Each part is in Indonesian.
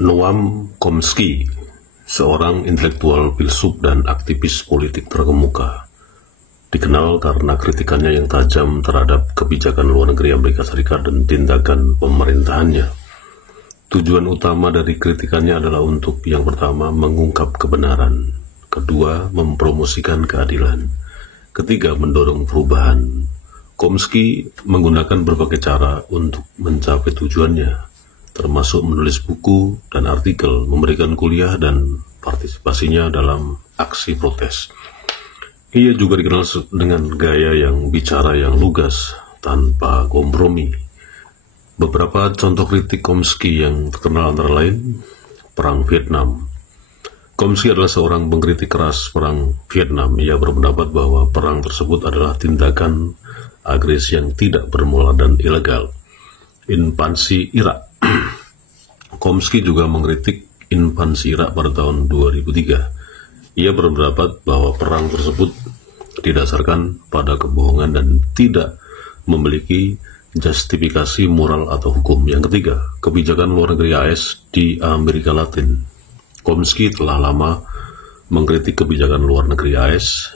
Noam Chomsky, seorang intelektual filsuf dan aktivis politik terkemuka, dikenal karena kritikannya yang tajam terhadap kebijakan luar negeri Amerika Serikat dan tindakan pemerintahannya. Tujuan utama dari kritikannya adalah untuk, yang pertama, mengungkap kebenaran, kedua, mempromosikan keadilan, ketiga, mendorong perubahan. Chomsky menggunakan berbagai cara untuk mencapai tujuannya, termasuk menulis buku dan artikel, memberikan kuliah, dan partisipasinya dalam aksi protes. Ia juga dikenal dengan gaya yang bicara yang lugas, tanpa kompromi. Beberapa contoh kritik Chomsky yang terkenal antara lain, Perang Vietnam. Chomsky adalah seorang pengkritik keras Perang Vietnam. Ia berpendapat bahwa perang tersebut adalah tindakan agresi yang tidak bermoral dan ilegal. Invasi Irak. Chomsky juga mengkritik invasi Irak pada tahun 2003. Ia berpendapat bahwa perang tersebut didasarkan pada kebohongan dan tidak memiliki justifikasi moral atau hukum. Yang ketiga, kebijakan luar negeri AS di Amerika Latin. Chomsky telah lama mengkritik kebijakan luar negeri AS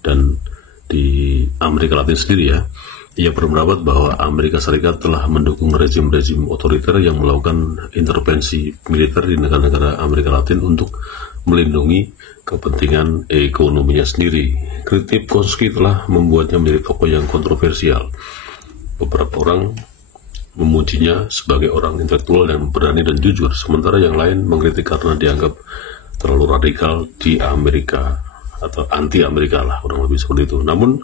dan di Amerika Latin sendiri ya. Ia berpendapat bahwa Amerika Serikat telah mendukung rezim-rezim otoriter yang melakukan intervensi militer di negara-negara Amerika Latin untuk melindungi kepentingan ekonominya sendiri. Kritik Chomsky telah membuatnya menjadi tokoh yang kontroversial. Beberapa orang memujinya sebagai orang intelektual dan berani dan jujur, sementara yang lain mengkritik karena dianggap terlalu radikal di Amerika atau anti-Amerika lah, kurang lebih seperti itu. Namun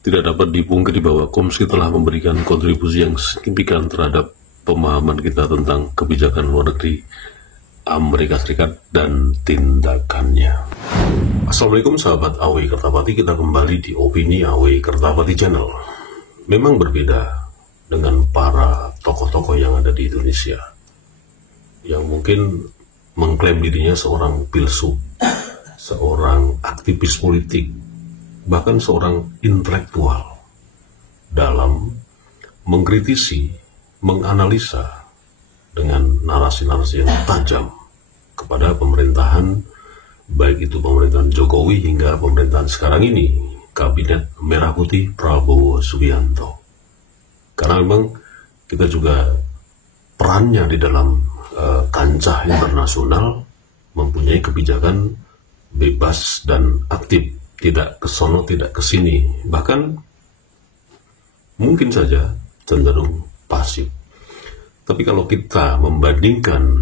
tidak dapat dipungkiri bahwa Chomsky telah memberikan kontribusi yang signifikan terhadap pemahaman kita tentang kebijakan luar negeri Amerika Serikat dan tindakannya. Assalamualaikum sahabat AW Kertapati, kita kembali di Opini AW Kertapati Channel. Memang berbeda dengan para tokoh-tokoh yang ada di Indonesia yang mungkin mengklaim dirinya seorang filsuf, seorang aktivis politik, bahkan seorang intelektual dalam mengkritisi, menganalisa dengan narasi-narasi yang tajam kepada pemerintahan, baik itu pemerintahan Jokowi hingga pemerintahan sekarang ini, Kabinet Merah Putih Prabowo Subianto. Karena memang kita juga perannya di dalam kancah internasional mempunyai kebijakan bebas dan aktif, tidak ke sono, tidak ke sini, bahkan mungkin saja cenderung pasif. Tapi kalau kita membandingkan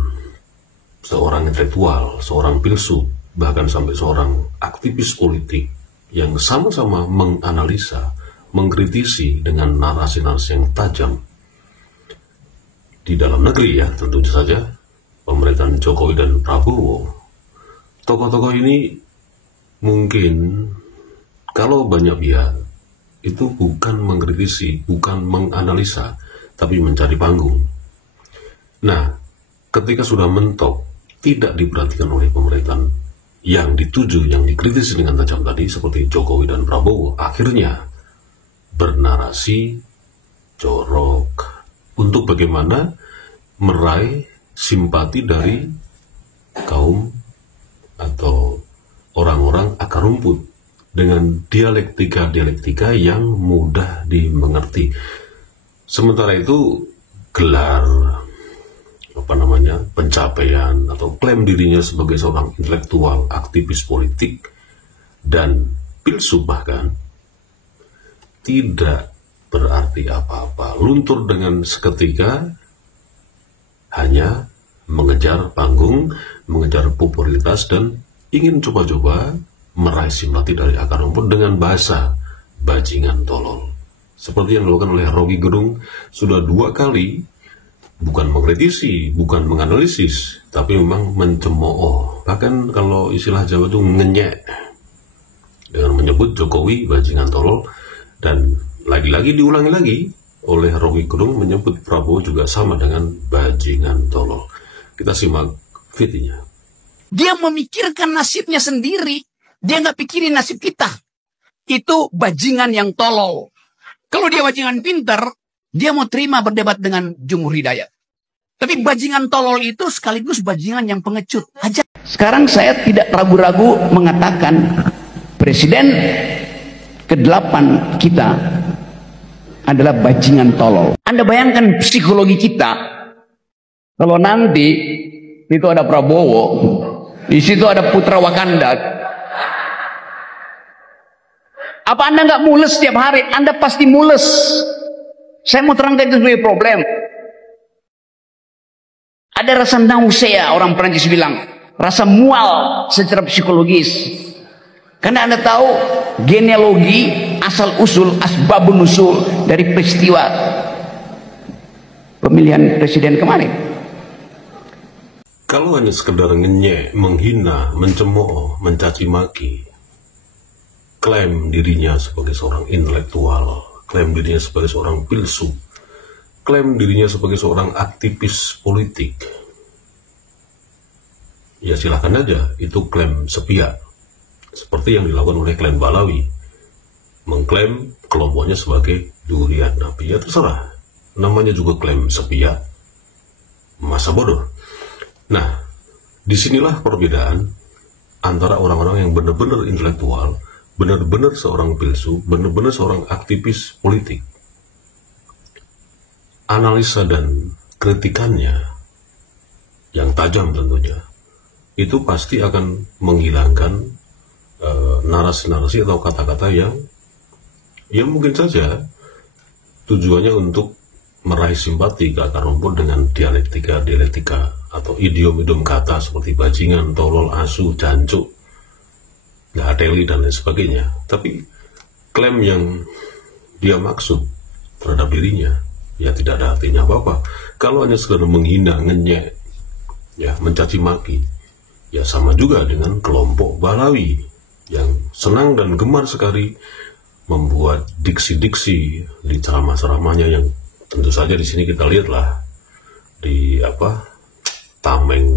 seorang intelektual, seorang filsuf, bahkan sampai seorang aktivis politik yang sama-sama menganalisa, mengkritisi dengan narasi-narasi yang tajam di dalam negeri ya, tentu saja pemerintahan Jokowi dan Prabowo, tokoh-tokoh ini mungkin kalau banyak pihak itu bukan mengkritisi, bukan menganalisa, tapi mencari panggung. Nah, ketika sudah mentok, tidak diperhatikan oleh pemerintahan yang dituju, yang dikritisi dengan tajam tadi, seperti Jokowi dan Prabowo, akhirnya bernarasi jorok untuk bagaimana meraih simpati dari kaum atau orang-orang akar rumput dengan dialektika-dialektika yang mudah dimengerti. Sementara itu gelar pencapaian atau klaim dirinya sebagai seorang intelektual, aktivis politik, dan filsuf bahkan tidak berarti apa-apa, luntur dengan seketika, hanya mengejar panggung, mengejar popularitas, dan ingin coba-coba meraih simpati dari akar rumput dengan bahasa bajingan tolol. Seperti yang dilakukan oleh Rocky Gerung sudah 2 kali, bukan mengkritisi, bukan menganalisis, tapi memang mencemooh. Bahkan kalau istilah Jawa itu ngenyek, dengan menyebut Jokowi bajingan tolol, dan lagi-lagi diulangi lagi oleh Rocky Gerung menyebut Prabowo juga sama dengan bajingan tolol. Kita simak videonya. Dia memikirkan nasibnya sendiri. Dia nggak pikirin nasib kita. Itu bajingan yang tolol. Kalau dia bajingan pinter, dia mau terima berdebat dengan Jumhur Hidayat. Tapi bajingan tolol itu sekaligus bajingan yang pengecut aja. Sekarang saya tidak ragu-ragu mengatakan presiden ke-8 kita adalah bajingan tolol. Anda bayangkan psikologi kita kalau nanti itu ada Prabowo, di situ ada putra Wakanda. Apa Anda nggak mules setiap hari? Anda pasti mules. Saya mau terangkan itu sebagai problem. Ada rasa nausea, orang Perancis bilang, rasa mual secara psikologis. Karena Anda tahu genealogi, asal usul, asbabun nusul dari peristiwa pemilihan presiden kemarin. Kalau hanya sekedar ngenyek, menghina, mencemooh, mencaci maki, klaim dirinya sebagai seorang intelektual, klaim dirinya sebagai seorang filsuf, klaim dirinya sebagai seorang aktivis politik, ya silahkan aja, itu klaim sepihak. Seperti yang dilakukan oleh klan Balawi, mengklaim kelompoknya sebagai durian Nabi, ya terserah. Namanya juga klaim sepihak, masa bodoh. Nah, disinilah perbedaan antara orang-orang yang benar-benar intelektual, benar-benar seorang filsuf, benar-benar seorang aktivis politik. Analisa dan kritikannya yang tajam tentunya, itu pasti akan menghilangkan narasi-narasi atau kata-kata yang mungkin saja tujuannya untuk meraih simpati ke akar rumput dengan dialektika atau idiom-idiom kata seperti bajingan, tolol, asu, jancuk, gateli dan lain sebagainya. Tapi klaim yang dia maksud terhadap dirinya ya tidak ada artinya apa-apa. Kalau hanya sekedar menghina, ngenyek, ya mencaci maki, ya sama juga dengan kelompok Balawi yang senang dan gemar sekali membuat diksi-diksi di ceramah-ceramahnya yang tentu saja di sini kita lihatlah di tameng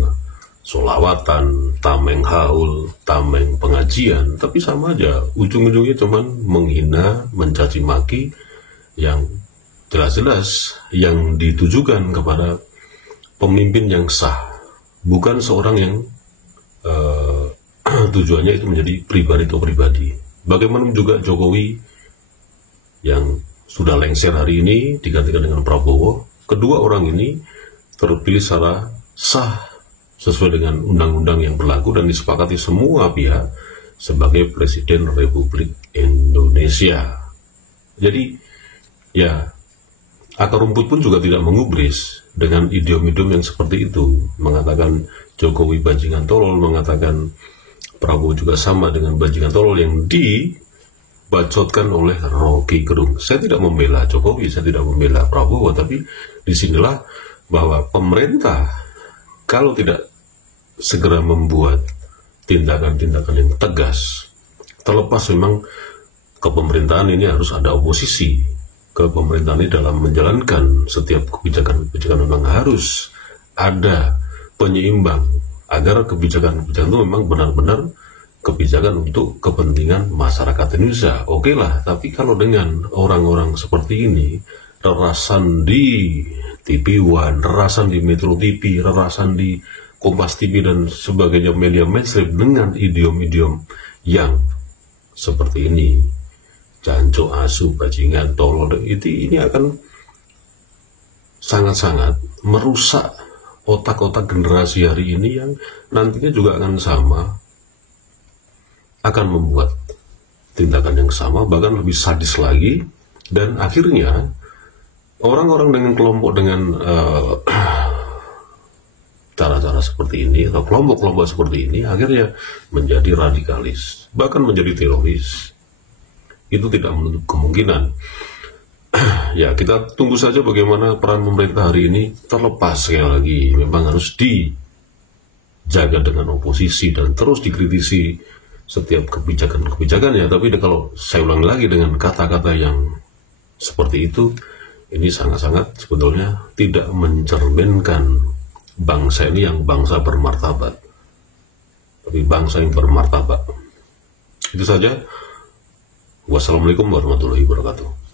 solawatan, tameng haul, tameng pengajian, tapi sama aja ujung-ujungnya cuman menghina, mencaci maki yang jelas-jelas yang ditujukan kepada pemimpin yang sah, bukan seorang yang tujuannya itu menjadi pribadi. Bagaimana juga Jokowi yang sudah lengser hari ini digantikan dengan Prabowo. Kedua orang ini terpilih secara sah sesuai dengan undang-undang yang berlaku dan disepakati semua pihak sebagai Presiden Republik Indonesia. Jadi ya akar rumput pun juga tidak mengubris dengan idiom-idiom yang seperti itu, mengatakan Jokowi bajingan tolol, mengatakan Prabowo juga sama dengan bajingan tolol yang dibacotkan oleh Rocky Gerung. Saya tidak membela Jokowi, saya tidak membela Prabowo, tapi disinilah bahwa pemerintah kalau tidak segera membuat tindakan-tindakan yang tegas, terlepas memang kepemerintahan ini harus ada oposisi, kepemerintahan ini dalam menjalankan setiap kebijakan memang harus ada penyeimbang agar kebijakan-kebijakan itu memang benar-benar kebijakan untuk kepentingan masyarakat Indonesia. Oke lah, tapi kalau dengan orang-orang seperti ini, rerasan di TV One, rerasan di Metro TV, rerasan di Kompas TV dan sebagainya media mainstream dengan idiom-idiom yang seperti ini, jancuk, asu, bajingan, tolol, ini akan sangat-sangat merusak otak-otak generasi hari ini yang nantinya juga akan sama, akan membuat tindakan yang sama, bahkan lebih sadis lagi, dan akhirnya orang-orang dengan kelompok dengan cara-cara seperti ini atau kelompok-kelompok seperti ini akhirnya menjadi radikalis, bahkan menjadi teroris. Itu tidak menutup kemungkinan. Ya, kita tunggu saja bagaimana peran pemerintah hari ini, terlepas sekali lagi memang harus dijaga dengan oposisi dan terus dikritisi setiap kebijakan-kebijakannya. Tapi kalau saya ulang lagi dengan kata-kata yang seperti itu, ini sangat-sangat sebetulnya tidak mencerminkan bangsa ini yang bangsa bermartabat, tapi bangsa yang bermartabat. Itu saja. Wassalamualaikum warahmatullahi wabarakatuh.